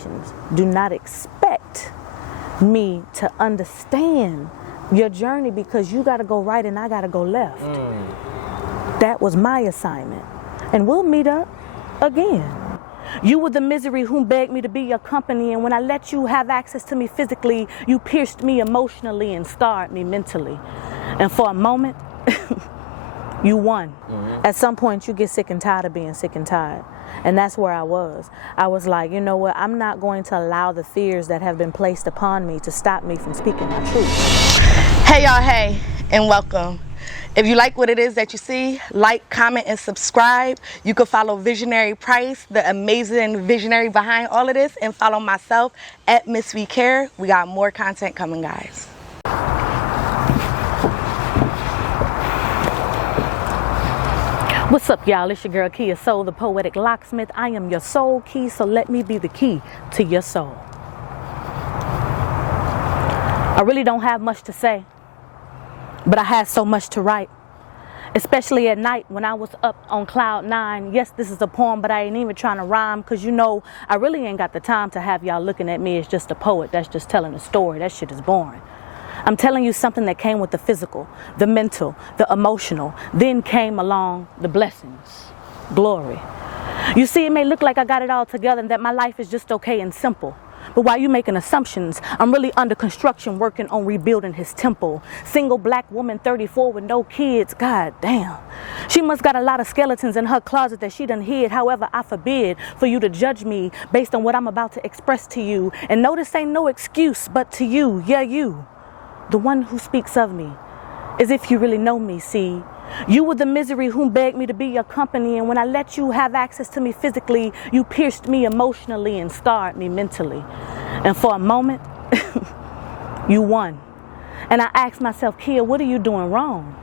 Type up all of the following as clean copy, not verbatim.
Tribulations. Do not expect me to understand your journey because you got to go right and I got to go left. That was my assignment. And we'll meet up again. You were the misery whom begged me to be your company, and when I let you have access to me physically, you pierced me emotionally and scarred me mentally. And for a moment, you won. At some point, you get sick and tired of being sick and tired. And that's where I was. I was like, you know what? I'm not going to allow the fears that have been placed upon me to stop me from speaking my truth. Hey y'all, hey, and welcome. If you like what it is that you see, like, comment, and subscribe. You can follow Visionary Price, the amazing visionary behind all of this, and follow myself at Miss We Care. We got more content coming, guys. What's up, y'all? It's your girl, Kia Soul, the Poetic Locksmith. I am your soul key, so let me be the key to your soul. I really don't have much to say, but I had so much to write, especially at night when I was up on cloud 9. Yes, this is a poem, but I ain't even trying to rhyme because, you know, I really ain't got the time to have y'all looking at me as just a poet that's just telling a story. That shit is boring. I'm telling you something that came with the physical, the mental, the emotional. Then came along the blessings, glory. You see, it may look like I got it all together and that my life is just okay and simple. But while you making assumptions, I'm really under construction working on rebuilding his temple. Single black woman, 34 with no kids. God damn. She must got a lot of skeletons in her closet that she done hid. However, I forbid for you to judge me based on what I'm about to express to you. And notice ain't no excuse but to you, yeah, you, the one who speaks of me, as if you really know me, see. You were the misery whom begged me to be your company, and when I let you have access to me physically, you pierced me emotionally and scarred me mentally. And for a moment, you won. And I asked myself, Kia, what are you doing wrong?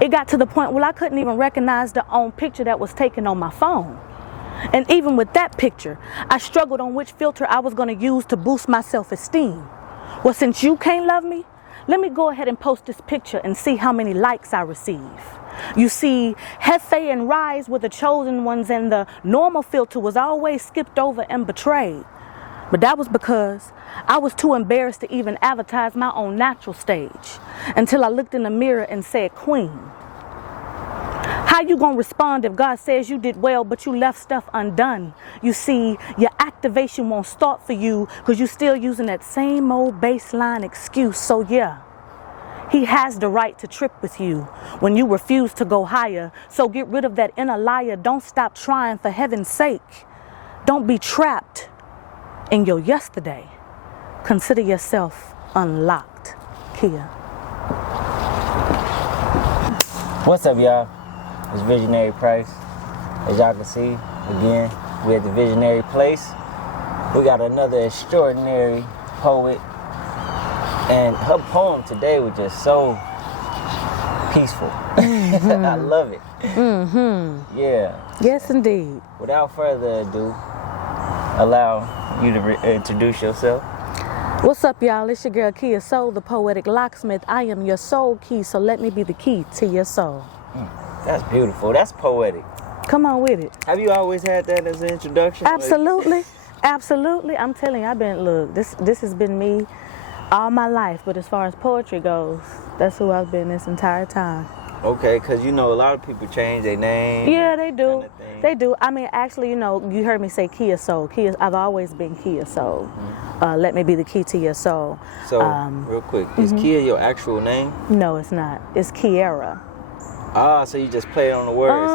It got to the point where I couldn't even recognize the own picture that was taken on my phone. And even with that picture, I struggled on which filter I was going to use to boost my self-esteem. Well, since you can't love me, let me go ahead and post this picture and see how many likes I receive. You see, Hefe and Rise were the chosen ones, and the normal filter was always skipped over and betrayed. But that was because I was too embarrassed to even advertise my own natural stage until I looked in the mirror and said, Queen. How you gonna respond if God says you did well, but you left stuff undone? You see, your activation won't start for you because you're still using that same old baseline excuse. So yeah, he has the right to trip with you when you refuse to go higher. So get rid of that inner liar. Don't stop trying, for heaven's sake. Don't be trapped in your yesterday. Consider yourself unlocked. Kia. What's up, y'all? It's Visionary Price. As y'all can see, again, we're at the Visionary Place. We got another extraordinary poet, and her poem today was just so peaceful. I love it. Yeah. Yes, indeed. Without further ado, allow you to introduce yourself. What's up, y'all? It's your girl, Kia Soul, the Poetic Locksmith. I am your soul key, so let me be the key to your soul. That's beautiful. That's poetic. Come on with it. Have you always had that as an introduction? Absolutely. Absolutely. I'm telling you, this has been me all my life. But as far as poetry goes, that's who I've been this entire time. Okay, because you know a lot of people change their name. Yeah, they do. They do. I mean, actually, you know, you heard me say Kia Soul. I've always been Kia Soul. Let me be the key to your soul. So, real quick, is Kia your actual name? No, it's not. It's Kiera. Ah, so you just play on the words.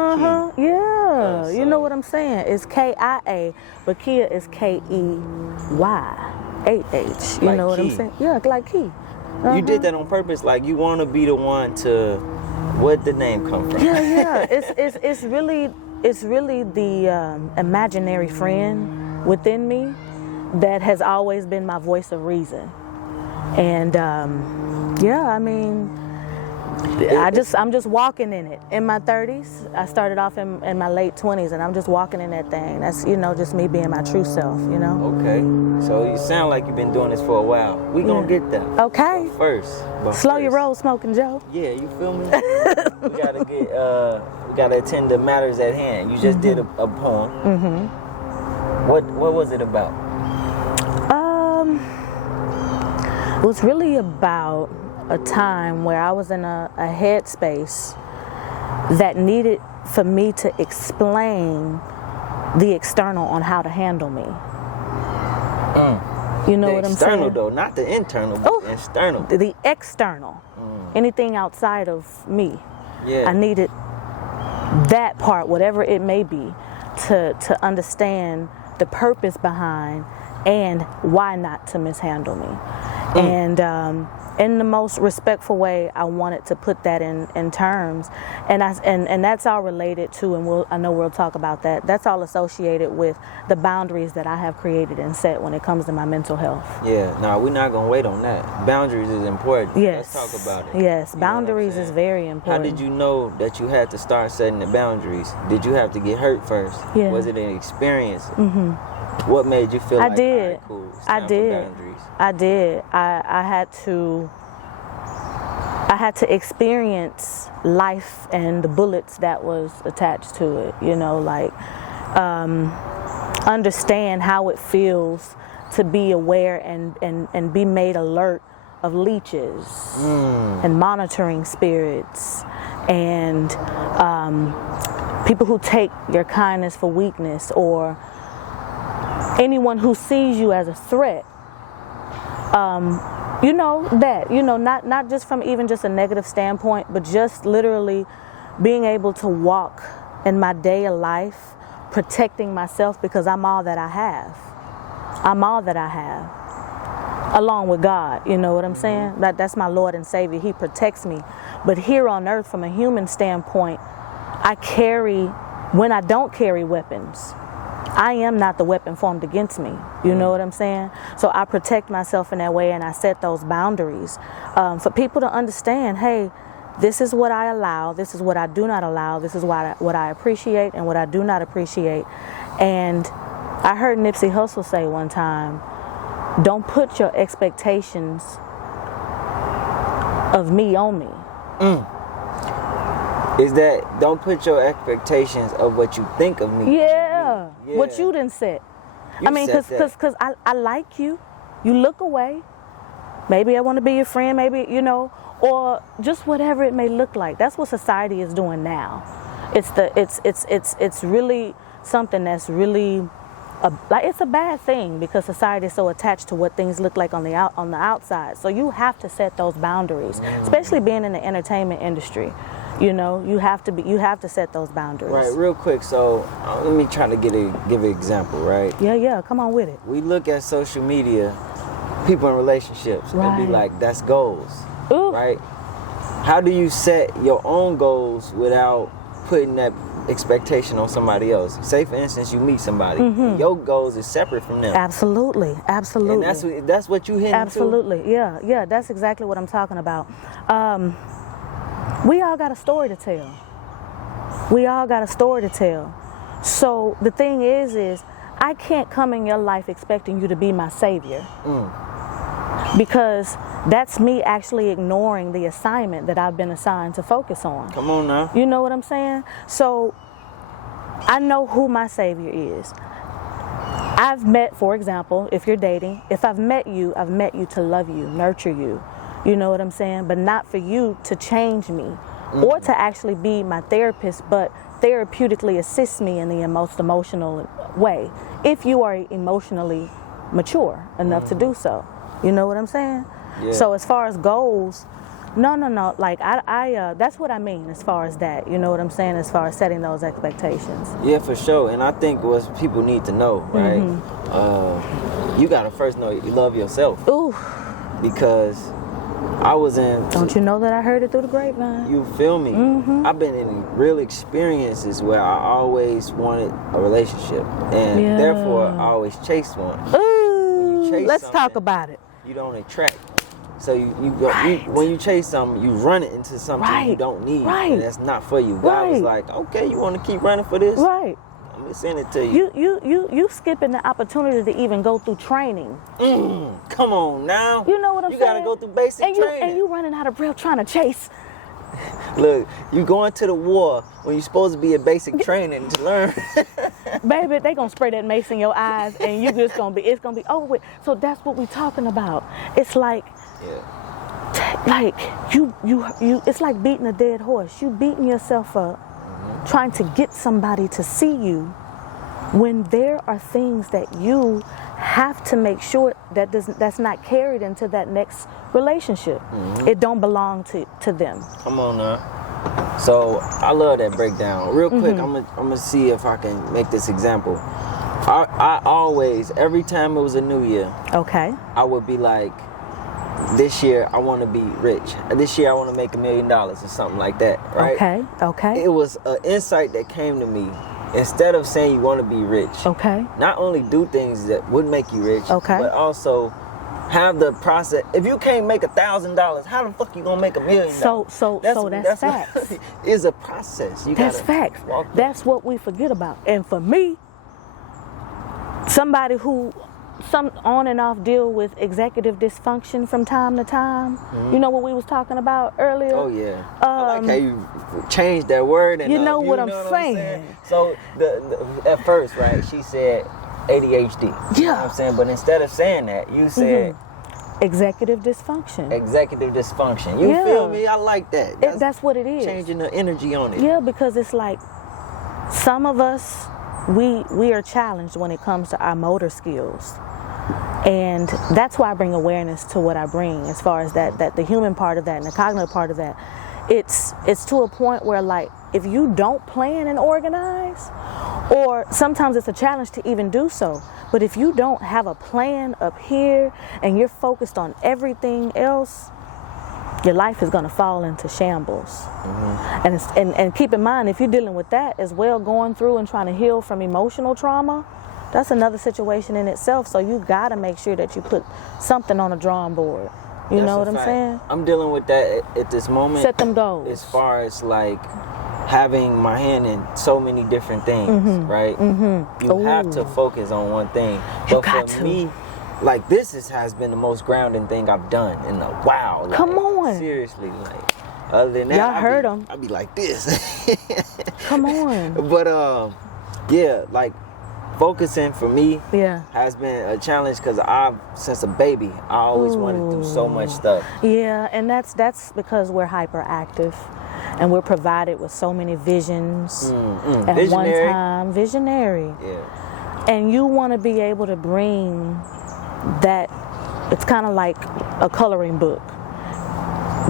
Key. Yeah. You know what I'm saying? It's K-I-A, but Kia is K-E-Y-A-H. You Like know what key. I'm saying? Yeah, like key. You did that on purpose, like you want to be the one to. Where'd the name come from? Yeah. It's really the imaginary friend within me that has always been my voice of reason. And yeah, I mean, I'm just walking in it. In my 30s, I started off in my late 20s, and I'm just walking in that thing. That's, you know, just me being my true self, you know? Okay. So you sound like you've been doing this for a while. We gonna get there. Okay. But Slow your roll, Smoking Joe. Yeah, you feel me? we gotta attend to matters at hand. You just did a poem. What was it about? It was really about a time where I was in a headspace that needed for me to explain the external on how to handle me. You know what I'm saying? The external though, not the internal, but the external. The external. Anything outside of me. Yeah. I needed that part, whatever it may be, to understand the purpose behind and why not to mishandle me. And in the most respectful way, I wanted to put that in terms, and that's all related to, and I know we'll talk about that. That's all associated with the boundaries that I have created and set when it comes to my mental health. Yeah, no, we're not gonna wait on that. Boundaries is important. Yes. Let's talk about it. Yes, boundaries is very important. How did you know that you had to start setting the boundaries? Did you have to get hurt first? Yeah. Was it an experience? What made you feel I like, did. all right, cool, it's I time did. for boundaries? I did. I had to experience life and the bullets that was attached to it, you know, like understand how it feels to be aware and be made alert of leeches and monitoring spirits and people who take your kindness for weakness, or anyone who sees you as a threat. You know, that, you know, not just from even just a negative standpoint, but just literally being able to walk in my day of life, protecting myself, because I'm all that I have. I'm all that I have, along with God, you know what I'm saying? That's my Lord and Savior. He protects me. But here on earth, from a human standpoint, when I don't carry weapons, I am not the weapon formed against me. You know what I'm saying? So I protect myself in that way, and I set those boundaries for people to understand, hey, this is what I allow, this is what I do not allow, this is what I appreciate and what I do not appreciate. And I heard Nipsey Hussle say one time, don't put your expectations of me on me. Is that, don't put your expectations of what you think of me. Yeah, Yeah. what you didn't set. You I mean, said because I like you. You look away. Maybe I want to be your friend, maybe, you know, or just whatever it may look like. That's what society is doing now. It's really something that's really it's a bad thing, because society is so attached to what things look like on the outside. So you have to set those boundaries, especially being in the entertainment industry. You know, you have to set those boundaries. Right, real quick, so let me try to give an example, right? Yeah, come on with it. We look at social media, people in relationships, and Right. be like, that's goals, Ooh. right? How do you set your own goals without putting that expectation on somebody else? Say, for instance, you meet somebody, and your goals is separate from them. Absolutely. And that's what you hitting Absolutely. Yeah, that's exactly what I'm talking about. We all got a story to tell. So the thing is I can't come in your life expecting you to be my savior. Because that's me actually ignoring the assignment that I've been assigned to focus on. Come on now. You know what I'm saying? So I know who my savior is. I've met, for example, if you're dating, if I've met you to love you, nurture you. You know what I'm saying? But not for you to change me or to actually be my therapist, but therapeutically assist me in the most emotional way, if you are emotionally mature enough to do so. You know what I'm saying? Yeah. So as far as goals, no. Like I that's what I mean as far as that. You know what I'm saying? As far as setting those expectations. Yeah, for sure. And I think what people need to know, right? You gotta first know you love yourself. Ooh. Because I was in. Don't you know that I heard it through the grapevine? You feel me? I've been in real experiences where I always wanted a relationship, and therefore I always chased one. Ooh. Chase Let's talk something, about it. You don't attract. So when you chase something, you run it into something you don't need, and that's not for you. God was like, okay, you want to keep running for this? Right. I'm gonna send it to you. You skipping the opportunity to even go through training. Come on now. You know what I'm saying? You gotta go through basic training. And you running out of breath trying to chase. Look, you going to the war when you're supposed to be in basic training to learn. Baby, they gonna spray that mace in your eyes, and you just gonna be. It's gonna be over with. So that's what we talking about. It's like, like you. It's like beating a dead horse. You beating yourself up, trying to get somebody to see you, when there are things that you have to make sure that that's not carried into that next relationship. It don't belong to them. Come on now. So I love that breakdown. Real quick, I'm gonna see if I can make this example. I always, every time it was a new year, Okay. I would be like, this year I want to be rich. This year I want to make $1 million or something like that, right? Okay. Okay. It was an insight that came to me. Instead of saying you want to be rich, Okay. not only do things that would make you rich, Okay. but also have the process. If you can't make $1,000, how the fuck you gonna make $1 million? So that's facts. It's a process. You That's gotta facts. walk through. That's what we forget about. And for me, somebody who on and off deal with executive dysfunction from time to time. You know what we was talking about earlier? Oh yeah. I like how you changed that word. And You know what I'm what saying. So at first, right, she said ADHD. You know what I'm saying? But instead of saying that, you said Executive dysfunction. executive dysfunction. You feel me? I like that. That's what it is. Changing the energy on it. Yeah, because it's like some of us, we are challenged when it comes to our motor skills. And that's why I bring awareness to what I bring, as far as that the human part of that and the cognitive part of that. It's to a point where, like, if you don't plan and organize, or sometimes it's a challenge to even do so, but if you don't have a plan up here and you're focused on everything else, your life is going to fall into shambles. And keep in mind, if you're dealing with that as well, going through and trying to heal from emotional trauma, that's another situation in itself. So you got to make sure that you put something on a drawing board. You know what I'm saying? I'm dealing with that at this moment. Set them goals. As far as like having my hand in so many different things, right? You have to focus on one thing. You But got for to. me, like, this has been the most grounding thing I've done in a while. Like, Come on. Seriously, like, other than that, Y'all heard 'em. I'd be like this. Come on. But yeah, like, focusing for me Yeah. has been a challenge because since a baby, I always wanted to do so much stuff. Yeah, and that's because we're hyperactive and we're provided with so many visions at Visionary. one time. Visionary. Yeah. And you want to be able to bring that. It's kind of like a coloring book.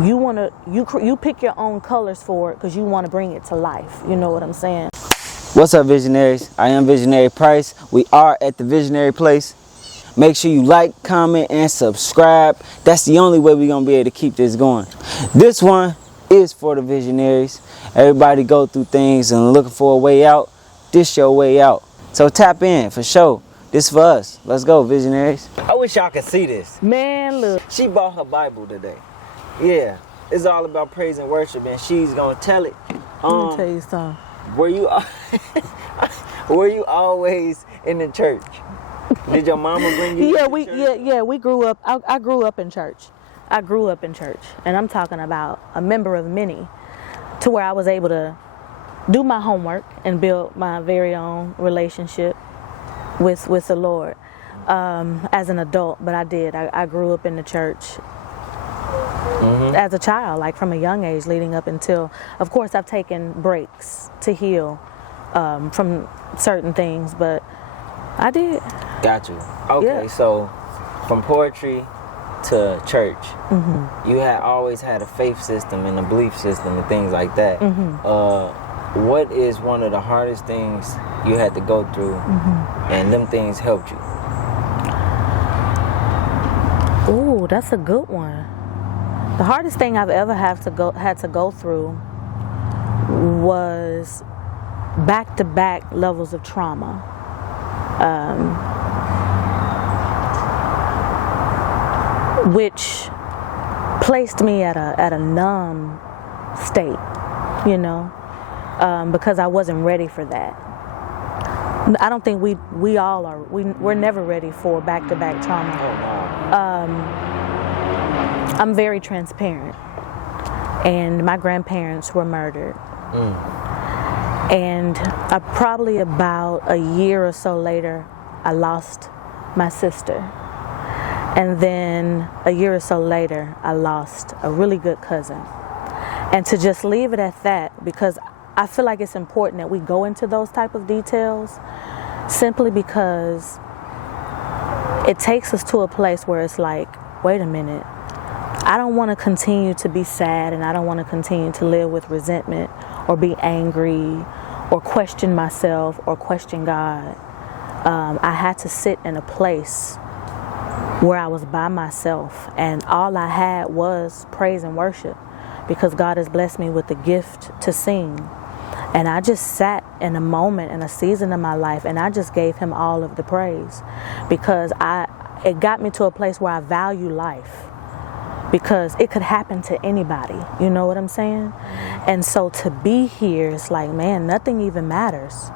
You want to you pick your own colors for it because you want to bring it to life. You know what I'm saying? What's up, visionaries? I am Visionary Price. We are at the Visionary Place. Make sure you like, comment, and subscribe. That's the only way we're going to be able to keep this going. This one is for the visionaries. Everybody go through things and looking for a way out. This your way out. So tap in for sure. This for us. Let's go, visionaries. I wish y'all could see this. Man, look. She bought her Bible today. Yeah. It's all about praise and worship, and she's going to tell it. Let me tell you something. Were you always in the church? Did your mama bring you? Yeah, we grew up. I grew up in church. I grew up in church, and I'm talking about a member of many, to where I was able to do my homework and build my very own relationship with the Lord as an adult. But I did. I grew up in the church. As a child, like from a young age, leading up until, of course, I've taken breaks to heal from certain things, but I did. Got you. Okay, Yeah. so from poetry to church, you had always had a faith system and a belief system and things like that. What is one of the hardest things you had to go through, and them things helped you? Ooh, that's a good one. The hardest thing I've ever had to go through was back-to-back levels of trauma. Which placed me at a numb state, you know, because I wasn't ready for that. I don't think we all are. We're never ready for back-to-back trauma. I'm very transparent, and my grandparents were murdered. And probably about a year or so later, I lost my sister. And then a year or so later, I lost a really good cousin. And to just leave it at that, because I feel like it's important that we go into those type of details, simply because it takes us to a place where it's like, wait a minute, I don't want to continue to be sad, and I don't want to continue to live with resentment or be angry or question myself or question God. I had to sit in a place where I was by myself, and all I had was praise and worship, because God has blessed me with the gift to sing. And I just sat in a moment, in a season of my life, and I just gave him all of the praise, because it got me to a place where I value life, because it could happen to anybody, you know what I'm saying? And so to be here, it's like, man, nothing even matters.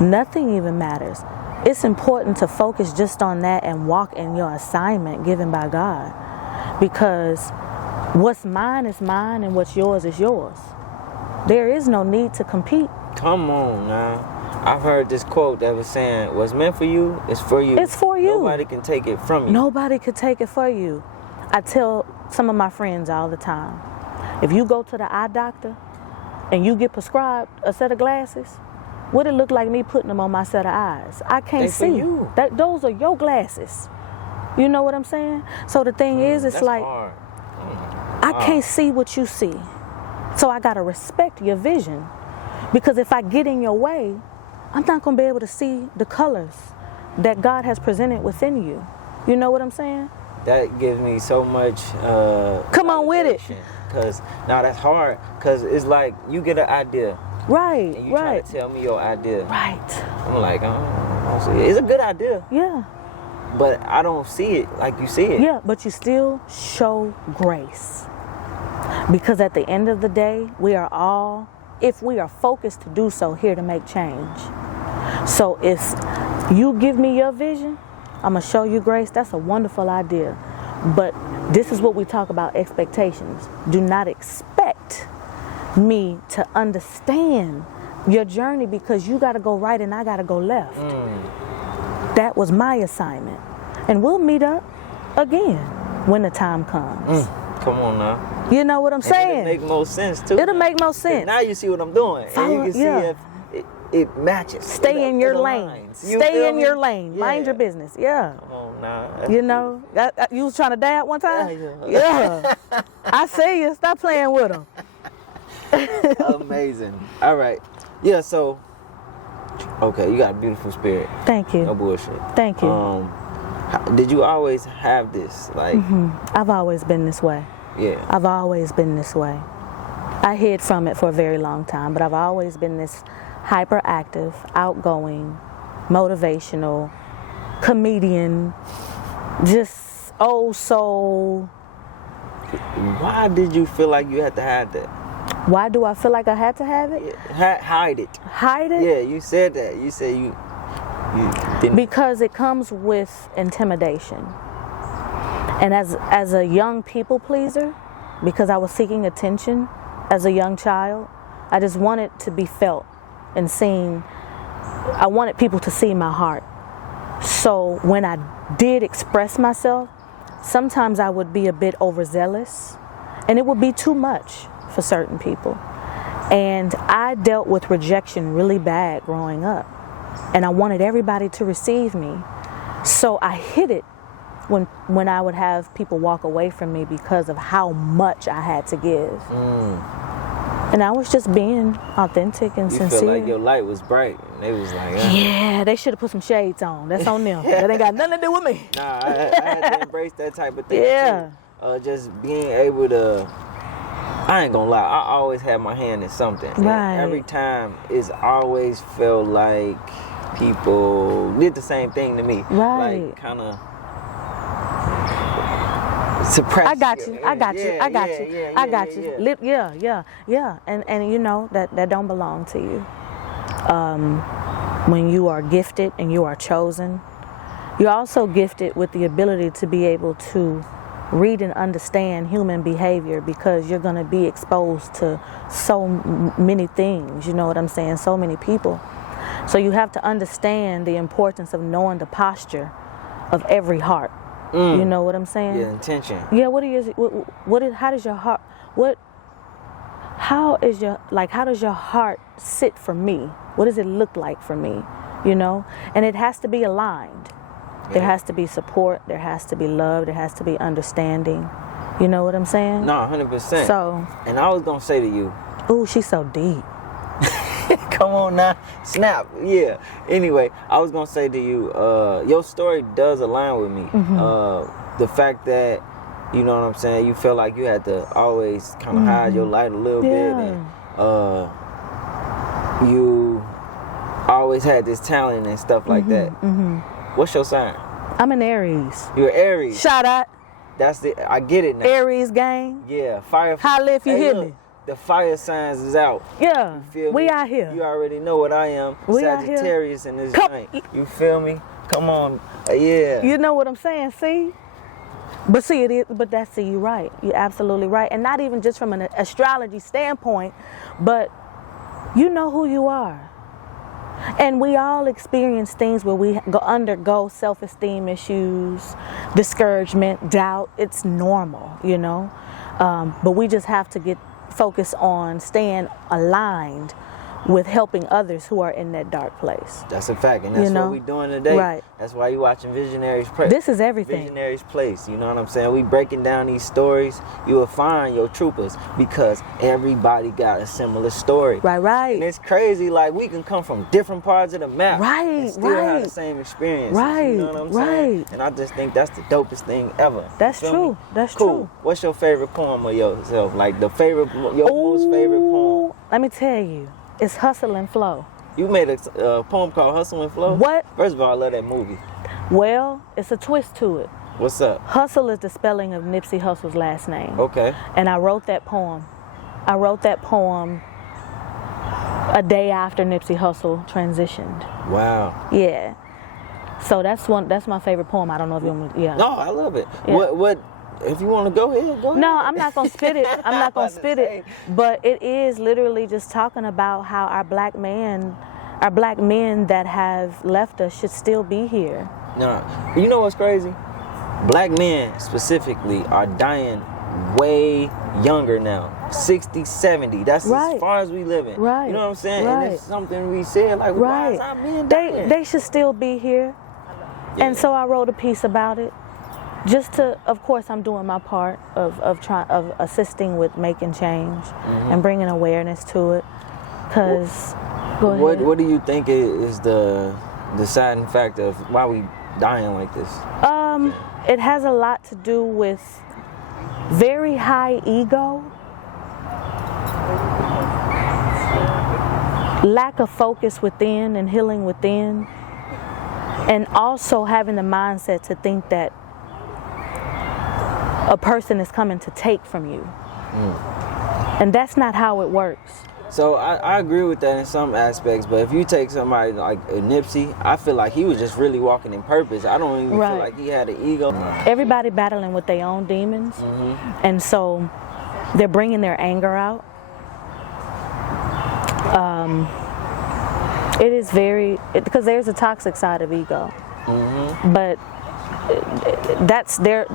Nothing even matters. It's important to focus just on that and walk in your assignment given by God, because what's mine is mine and what's yours is yours. There is no need to compete. Come on now. I've heard this quote that was saying, what's meant for you is for you. It's for you. Nobody can take it from you. Nobody could take it for you. I tell some of my friends all the time, if you go to the eye doctor and you get prescribed a set of glasses, what it look like me putting them on my set of eyes? I can't see. You. Those are your glasses. You know what I'm saying? So the thing is, it's that's like, hard. I can't see what you see. So I got to respect your vision, because if I get in your way, I'm not going to be able to see the colors that God has presented within you. You know what I'm saying? That gives me so much Come on with it. Because now that's hard, because it's like you get an idea. Right, And you right. try to tell me your idea. Right. I'm like, I don't see it. It's a good idea, Yeah. but I don't see it like you see it. Yeah, but you still show grace. Because at the end of the day, we are all, if we are focused to do so, here to make change. So if you give me your vision, I'm going to show you grace. That's a wonderful idea. But this is what we talk about, expectations. Do not expect me to understand your journey, because you got to go right and I got to go left. That was my assignment. And we'll meet up again when the time comes. Come on now. You know what I'm saying? It'll make more sense too. It'll make more sense. Now you see what I'm doing. And you can see if it matches. Stay in your lane. Lines. You Stay feel in me? your lane. Yeah. Mind your business. Yeah. Come on now. You know, you was trying to dab one time? Yeah. Yeah. I see you. Stop playing with them. Amazing. All right. Yeah, so, okay, you got a beautiful spirit. Thank you. No bullshit. Thank you. Did you always have this? Like, I've always been this way. yeah. I've always been this way. I hid from it for a very long time, but I've always been this hyperactive, outgoing, motivational, comedian, just so. Why did you feel like you had to have that? Why do I feel like I had to have it? Hide it. Hide it? Yeah, you said that. You said you didn't. Because it comes with intimidation. And as a young people pleaser, because I was seeking attention as a young child, I just wanted to be felt and seen. I wanted people to see my heart. So when I did express myself, sometimes I would be a bit overzealous, and it would be too much for certain people. And I dealt with rejection really bad growing up, and I wanted everybody to receive me. So I hid it when I would have people walk away from me because of how much I had to give. And I was just being authentic and sincere. You feel like your light was bright, and they was like, yeah, they should have put some shades on. That's on them. That ain't got nothing to do with me. Nah, I had to embrace that type of thing. Yeah. Too. Just being able to, I ain't gonna lie, I always had my hand in something. Right. And every time, it's always felt like people did the same thing to me. Right. Like, kind of suppress. I got you. I got you. Yeah, I got yeah, you. yeah, I yeah, got yeah, you. Yeah. And you know that don't belong to you. When you are gifted and you are chosen, you're also gifted with the ability to be able to read and understand human behavior, because you're going to be exposed to so many things, you know what I'm saying, so many people. So you have to understand the importance of knowing the posture of every heart. You know what I'm saying? Yeah, intention. Yeah, how does your heart, how does your heart sit for me? What does it look like for me? You know? And it has to be aligned. There has to be support, there has to be love, there has to be understanding. You know what I'm saying? No, 100%. So, and I was gonna say to you, ooh, she's so deep. come on now, snap, yeah. Anyway, I was gonna say to you, your story does align with me. The fact that, you know what I'm saying, you feel like you had to always kind of hide your light a little bit, and you always had this talent and stuff like that. What's your sign? I'm an Aries. You're Aries. Shout out. I get it now. Aries gang. Yeah, fire. Holla if you hear me. The fire signs is out. Yeah, you feel we me? out here. You already know what I am. We Sagittarius in this joint. You feel me? Come on. Yeah. You know what I'm saying, see? But see, you're right. You're absolutely right. And not even just from an astrology standpoint, but you know who you are. And we all experience things where we undergo self-esteem issues, discouragement, doubt. It's normal, you know. But we just have to get focused on staying aligned with helping others who are in that dark place. That's a fact, and that's what we're doing today. Right. That's why you're watching Visionaries Place. This is everything. Visionaries Place, you know what I'm saying? We breaking down these stories. You will find your troopers, because everybody got a similar story. Right. And it's crazy, like we can come from different parts of the map and still have the same experience. You know what I'm saying? And I just think that's the dopest thing ever. That's true. That's true. What's your favorite poem of yourself? Like your most favorite poem? Let me tell you. It's Hustle and Flow. You made a poem called Hustle and Flow? What? First of all, I love that movie. Well, it's a twist to it. What's up? Hustle is the spelling of Nipsey Hussle's last name. Okay. And I wrote that poem. A day after Nipsey Hussle transitioned. Wow. Yeah. So that's my favorite poem. I don't know if you want to, No, I love it. Yeah. What if you want to go ahead, go ahead. No, I'm not going to spit it. But it is literally just talking about how our black men that have left us should still be here. No. You know what's crazy? Black men specifically are dying way younger now. 60, 70. That's as far as we live in. Right. You know what I'm saying? Right. And it's something we said, like, why is our men dying? They should still be here. Yeah. And so I wrote a piece about it. Just to, of course, I'm doing my part of assisting with making change and bringing awareness to it. Cause, go ahead. What do you think is the deciding factor of why we dying like this? It has a lot to do with very high ego, lack of focus within and healing within, and also having the mindset to think that a person is coming to take from you. And that's not how it works. So I agree with that in some aspects, but if you take somebody like Nipsey, I feel like he was just really walking in purpose. I don't even feel like he had an ego. Everybody battling with their own demons, and so they're bringing their anger out. It is because there's a toxic side of ego, but that's they're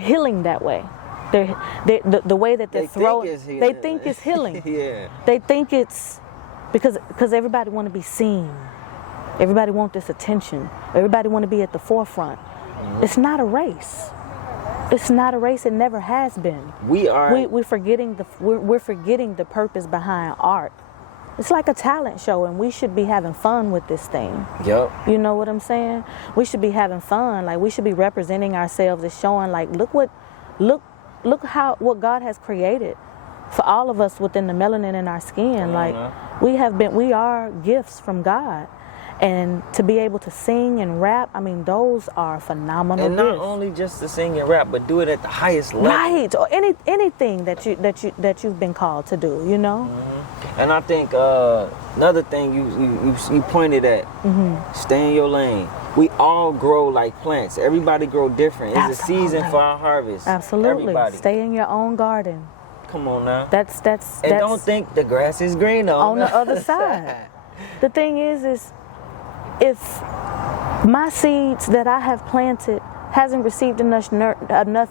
healing that way. The way that they're throwing, they think it's healing. Yeah. They think it's because everybody want to be seen. Everybody want this attention. Everybody want to be at the forefront. It's not a race. It's not a race. It never has been. We're forgetting the purpose behind art. It's like a talent show, and we should be having fun with this thing. Yep. You know what I'm saying? We should be having fun. Like, we should be representing ourselves as showing, like, look what God has created for all of us within the melanin in our skin. Like, we are gifts from God. And to be able to sing and rap, I mean, those are phenomenal gifts. And not gifts. only just to sing and rap, but do it at the highest level. Right, or anything that you've been called to do, you know? And I think another thing you pointed at, stay in your lane. we all grow like plants. Everybody grow different. It's a season Absolutely. for our harvest. Absolutely. Everybody. Stay in your own garden. Come on now. That's And don't think the grass is green on the other side. The thing is if my seeds that I have planted hasn't received enough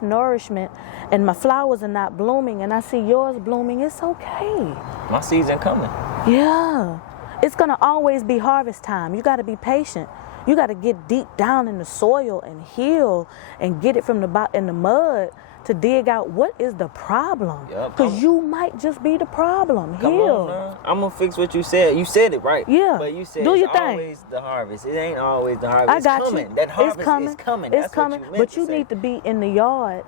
nourishment and my flowers are not blooming and I see yours blooming, it's okay. My season coming. Yeah. It's going to always be harvest time. You got to be patient. You got to get deep down in the soil and heal and get it from in the mud to dig out what is the problem. Because you might just be the problem. Come Heal. on now. I'm going to fix what you said. You said it right. Yeah. But you said Do it's your thing. always the harvest. It ain't always the harvest. I got it's coming. you. That harvest it's coming. is coming. It's That's coming. What you meant But to you say. need to be in the yard,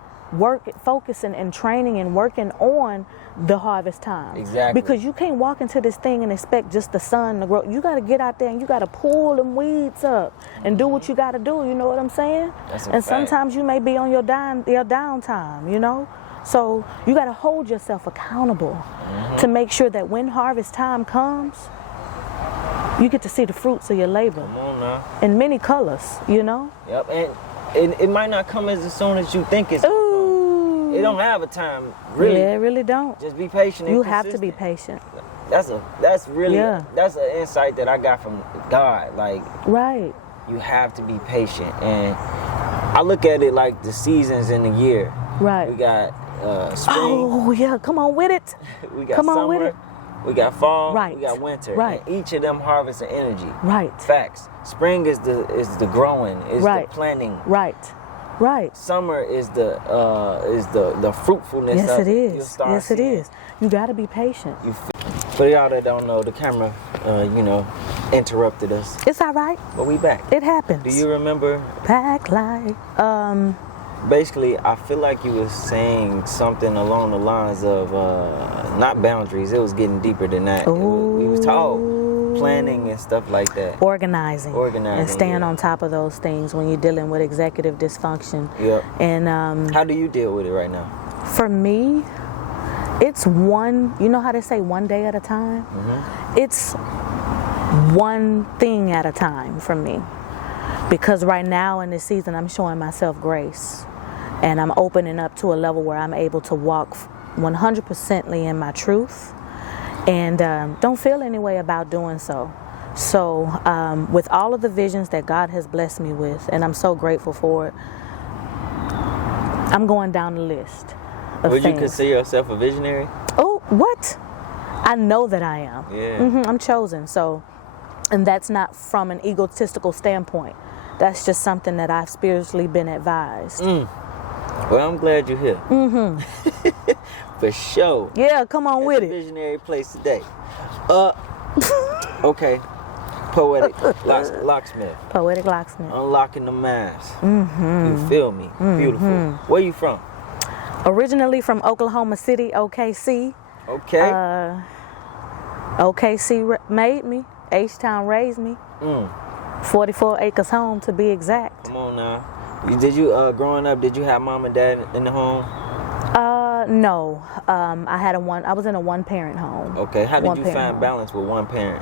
focusing and training and working on the harvest time. Exactly. Because you can't walk into this thing and expect just the sun to grow. You got to get out there and you got to pull them weeds up and do what you got to do. You know what I'm saying? That's a and fact. sometimes you may be on your downtime, you know? So you got to hold yourself accountable to make sure that when harvest time comes, you get to see the fruits of your labor. Come on now. In many colors, you know? Yep. And it might not come as soon as you think it's going to come. Ooh. It don't have a time, really. Yeah, it really don't. Just be patient and You have to be consistent. patient. That's really Yeah. that's an insight that I got from God. Like, Right. you have to be patient. And I look at it like the seasons in the year. Right. We got spring. Oh, yeah. Come on with it. We got Come on summer. with it. We got fall. Right. We got winter. Right. And each of them harvest an energy. Right. Facts. Spring is the growing, is Right. the planting. Right. Right. Summer is the fruitfulness. Yes, of it You'll is. start Yes, it seeing. is. You got to be patient. For y'all that don't know, the camera, interrupted us, It's all right. but we back. It happens. Do you remember? Pack like, Basically, I feel like you was saying something along the lines of not boundaries. It was getting deeper than that. We was taught planning and stuff like that. organizing. And staying yeah. on top of those things when you're dealing with executive dysfunction. Yep. And How do you deal with it right now? for me, it's you know how they say one day at a time? It's one thing at a time for me. Because right now in this season, I'm showing myself grace. And I'm opening up to a level where I'm able to walk 100% in my truth. And don't feel any way about doing so. So with all of the visions that God has blessed me with, and I'm so grateful for it, I'm going down the list of Would things. you consider yourself a visionary? Oh, what? I know that I am. Yeah. I'm chosen. So, and that's not from an egotistical standpoint. That's just something that I've spiritually been advised. Well, I'm glad you're here. For sure. Yeah, come on with It's a it. visionary place today. Okay. Poetic Locksmith. Poetic Locksmith. Unlocking the mask. You feel me? Beautiful. Where you from? Originally from Oklahoma City, OKC. Okay. OKC made me. H-Town raised me. 44 acres home to be exact. Come on now. Did you growing up? Did you have mom and dad in the home? No. I was in a one-parent home. Okay. How did you One-parent find home. balance with one parent?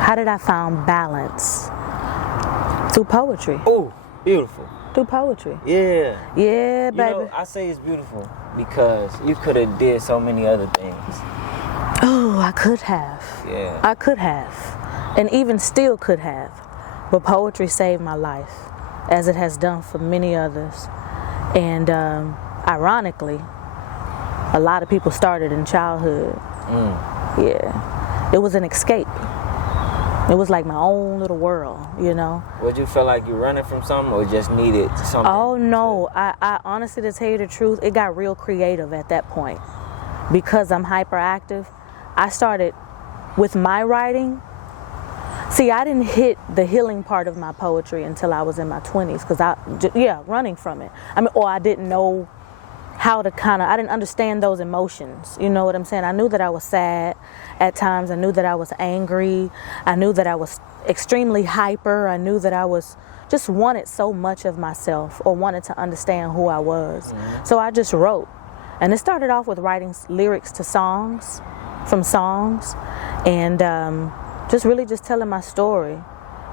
How did I find balance? Through poetry. Oh, beautiful. Through poetry. Yeah. Yeah, You baby. know, I say it's beautiful because you could have did so many other things. Oh, I could have. Yeah. I could have. And even still could have. But poetry saved my life, as it has done for many others. And ironically, a lot of people started in childhood. Yeah. It was an escape. It was like my own little world, you know. Would you feel like you running from something or just needed something? Oh, no. I honestly, to tell you the truth, it got real creative at that point. Because I'm hyperactive, I started with my writing. See, I didn't hit the healing part of my poetry until I was in my 20s. Because running from it. Or I didn't know how to I didn't understand those emotions. You know what I'm saying? I knew that I was sad at times. I knew that I was angry. I knew that I was extremely hyper. I knew that I was just wanted so much of myself or wanted to understand who I was. So I just wrote. And it started off with writing lyrics to songs, from songs. And just really just telling my story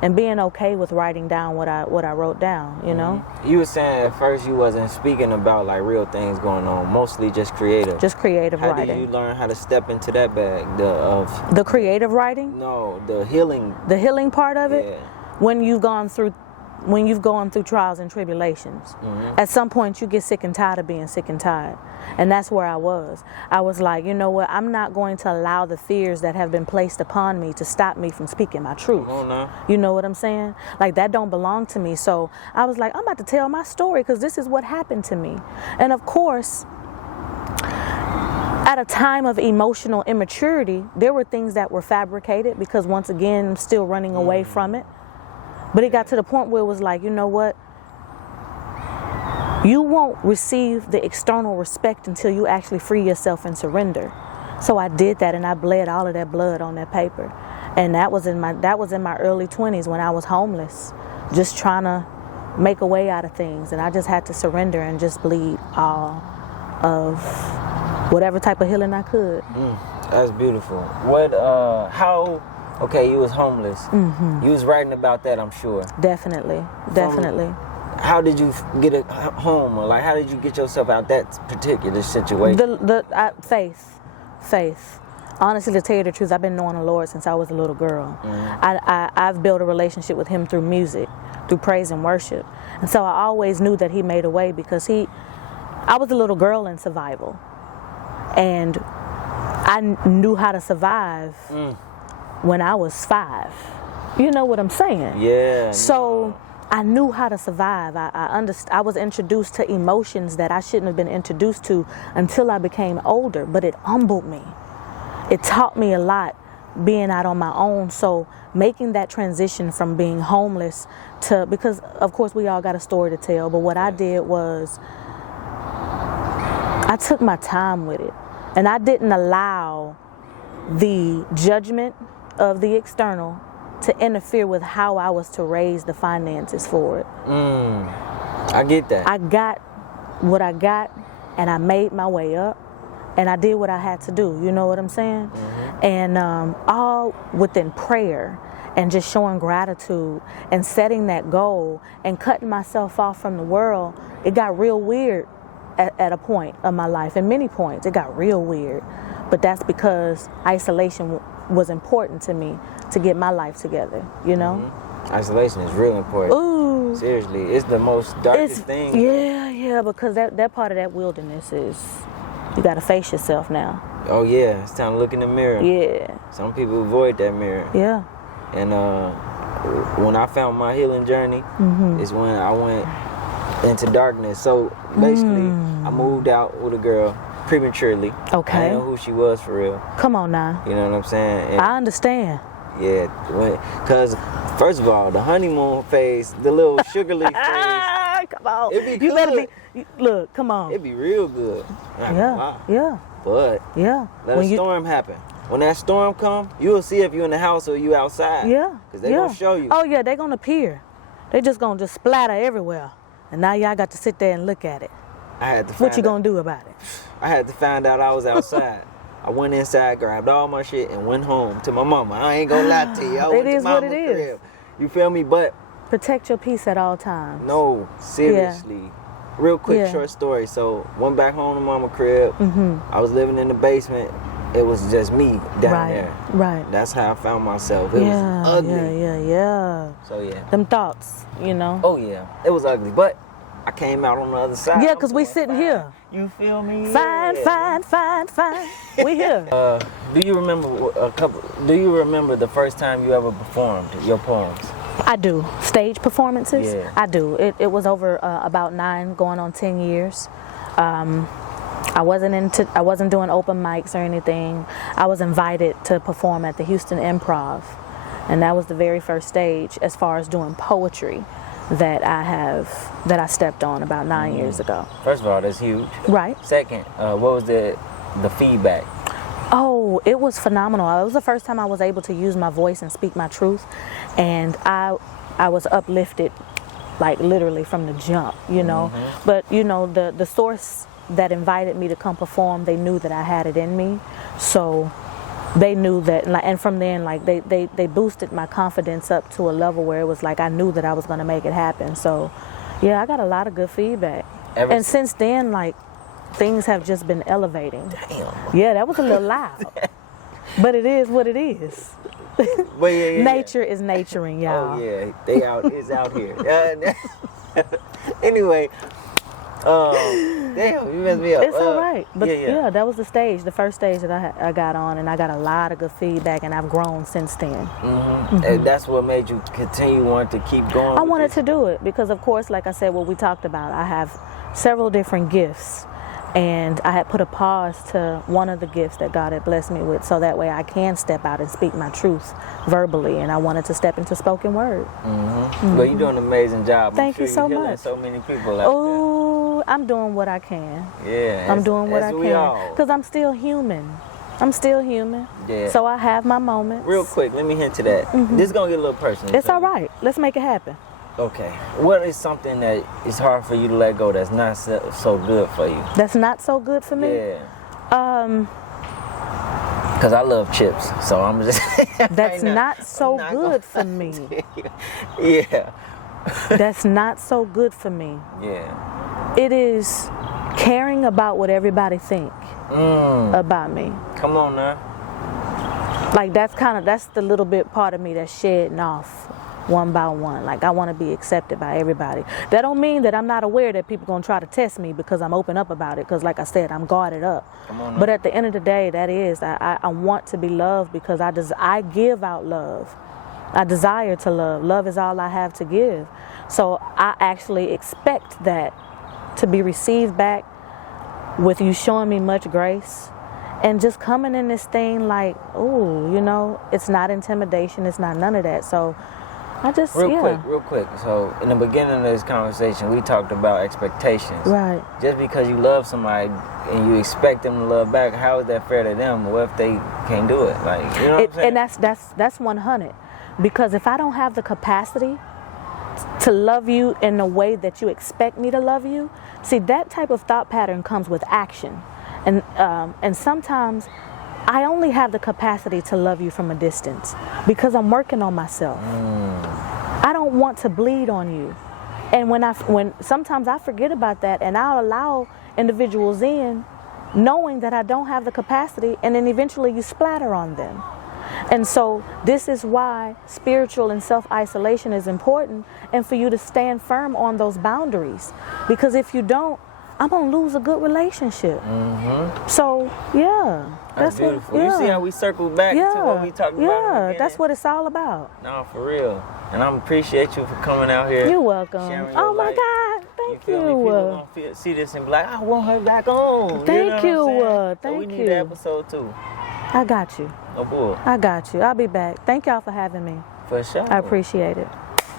and being okay with writing down what I wrote down, you know? You were saying at first you wasn't speaking about like real things going on, mostly just creative. Just creative How writing. did you learn how to step into that bag? The creative writing? No, the healing. The healing part of it? Yeah. When you've gone through trials and tribulations. At some point you get sick and tired of being sick and tired. And that's where I was. I was like, you know what, I'm not going to allow the fears that have been placed upon me to stop me from speaking my truth. Come on now. You know what I'm saying? Like, that don't belong to me. So I was like, I'm about to tell my story because this is what happened to me. And of course, at a time of emotional immaturity, there were things that were fabricated because, once again, I'm still running away from it. But it got to the point where it was like, you know what? You won't receive the external respect until you actually free yourself and surrender. So I did that, and I bled all of that blood on that paper. And that was in my early 20s when I was homeless, just trying to make a way out of things. And I just had to surrender and just bleed all of whatever type of healing I could. That's beautiful. Okay, you was homeless. You was writing about that, I'm sure. Definitely. How did you get a home, or like how did you get yourself out that particular situation? Faith. Honestly, to tell you the truth, I've been knowing the Lord since I was a little girl. I've built a relationship with Him through music, through praise and worship, and so I always knew that He made a way because I was a little girl in survival, and I knew how to survive when I was 5. You know what I'm saying? Yeah. So I knew how to survive. I was introduced to emotions that I shouldn't have been introduced to until I became older, but it humbled me. It taught me a lot being out on my own. So making that transition from being homeless to, because of course we all got a story to tell, but what I did was I took my time with it, and I didn't allow the judgment of the external to interfere with how I was to raise the finances for it. I get that. I got what I got, and I made my way up, and I did what I had to do. You know what I'm saying? And all within prayer and just showing gratitude and setting that goal and cutting myself off from the world. It got real weird at a point of my life. At many points, it got real weird. But that's because isolation was important to me to get my life together, you know? Isolation is real important. Ooh. Seriously, it's the most darkest thing. Yeah, because that part of that wilderness is, you gotta face yourself now. Oh yeah, it's time to look in the mirror. Yeah. Some people avoid that mirror. Yeah. And when I found my healing journey, is when I went into darkness. So basically, I moved out with a girl prematurely. Okay. I didn't know who she was for real. Come on now. You know what I'm saying? And I understand. yeah, because first of all, the honeymoon phase, the little sugar leaf phase, Come on. It be You better good. look, come on. it'd be real good. Not gonna lie. Yeah. But Yeah. let a storm happen. When that storm come, you'll see if you're in the house or you outside. Yeah. Because they're going to show you. Oh, yeah, they're going to appear. They just going to just splatter everywhere. And now y'all got to sit there and look at it. I had to find What you going to do about it? I had to find out I was outside. I went inside, grabbed all my shit, and went home to my mama. I ain't gonna lie to you. I went It to is what mama's it is. crib. You feel me? But Protect your peace at all times. no, seriously. Real quick, Yeah. short story. So, went back home to mama crib. I was living in the basement. It was just me down there. Right. That's how I found myself. It was ugly. Yeah. So, yeah. Them thoughts, you know. Oh, yeah. It was ugly. But I came out on the other side. Yeah, I'm because we doing sitting fine. here. You feel me? Fine. We here. Do you remember the first time you ever performed your poems? I do. Stage performances? Yeah. I do. It was over about 9, going on 10 years. I wasn't doing open mics or anything. I was invited to perform at the Houston Improv. And that was the very first stage as far as doing poetry that I stepped on about 9 years ago. First of all, that's huge. Right. Second, what was the feedback? Oh, it was phenomenal. It was the first time I was able to use my voice and speak my truth. And I was uplifted, like literally from the jump, you know. But, you know, the source that invited me to come perform, they knew that I had it in me. So they knew that, like, and from then, like, they boosted my confidence up to a level where it was like I knew that I was going to make it happen. So, yeah, I got a lot of good feedback. And since then, like, things have just been elevating. Damn. Yeah, that was a little loud. But it is what it is. But yeah, Nature is naturing, y'all. Oh yeah, it's out here. Anyway, damn, you messed me up. It's all right. But yeah, that was the stage, the first stage that I got on, and I got a lot of good feedback, and I've grown since then. And that's what made you continue wanting to keep going. I wanted to do it because, of course, like I said, what we talked about, I have several different gifts. And I had put a pause to one of the gifts that God had blessed me with, so that way I can step out and speak my truth verbally. And I wanted to step into spoken word. Well, you're doing an amazing job. Thank you so much. So many people out Oh, I'm doing what I can. Yeah, I'm doing what I can because I'm still human. I'm still human. Yeah. So I have my moments. Real quick, let me hint to that. This is gonna get a little personal. It's all right. Let's make it happen. Okay. What is something that is hard for you to let go that's not so good for you? That's not so good for me? Yeah. Because I love chips, so I'm just... That's not so good for me. Yeah. That's not so good for me. Yeah. It is caring about what everybody think about me. Come on now. Like that's the little bit part of me that's shedding off one by one. Like I want to be accepted by everybody. That don't mean that I'm not aware that people gonna try to test me because I'm open up about it. Because like I said, I'm guarded up. Come on now. But at the end of the day, that is I want to be loved because I give out love. I desire to love. Love is all I have to give. So I actually expect that to be received back with you showing me much grace and just coming in this thing like, ooh, you know, it's not intimidation. It's not none of that. So I just, real quick. So in the beginning of this conversation, we talked about expectations. Right. Just because you love somebody and you expect them to love back, how is that fair to them? What if they can't do it? Like, you know what I'm saying? And that's 100. Because if I don't have the capacity to love you in the way that you expect me to love you, see, that type of thought pattern comes with action. And sometimes I only have the capacity to love you from a distance because I'm working on myself. I don't want to bleed on you. And when sometimes I forget about that and I'll allow individuals in knowing that I don't have the capacity, and then eventually you splatter on them. And so this is why spiritual and self-isolation is important, and for you to stand firm on those boundaries. Because if you don't, I'm going to lose a good relationship. So, yeah. That's beautiful. You see how we circled back to what we talked about? Yeah, that's what it's all about. No, for real. And I appreciate you for coming out here. You're welcome. Oh my God. Thank you. People going to see this and be like, I want her back on. Thank you. So Thank we you. need that episode too. I got you. No bull. I got you. I'll be back. Thank y'all for having me. For sure. I appreciate it.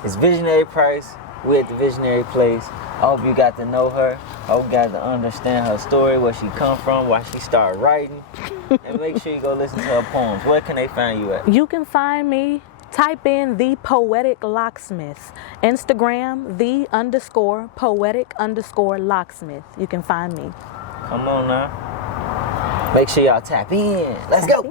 It's Visionary Price. We at the Visionary Place. I hope you got to know her. I hope you got to understand her story, where she come from, why she started writing. And make sure you go listen to her poems. Where can they find you at? You can find me. Type in the Poetic Locksmith. Instagram, _Poetic_Locksmith. You can find me. Come on now. Make sure y'all tap in. Let's go.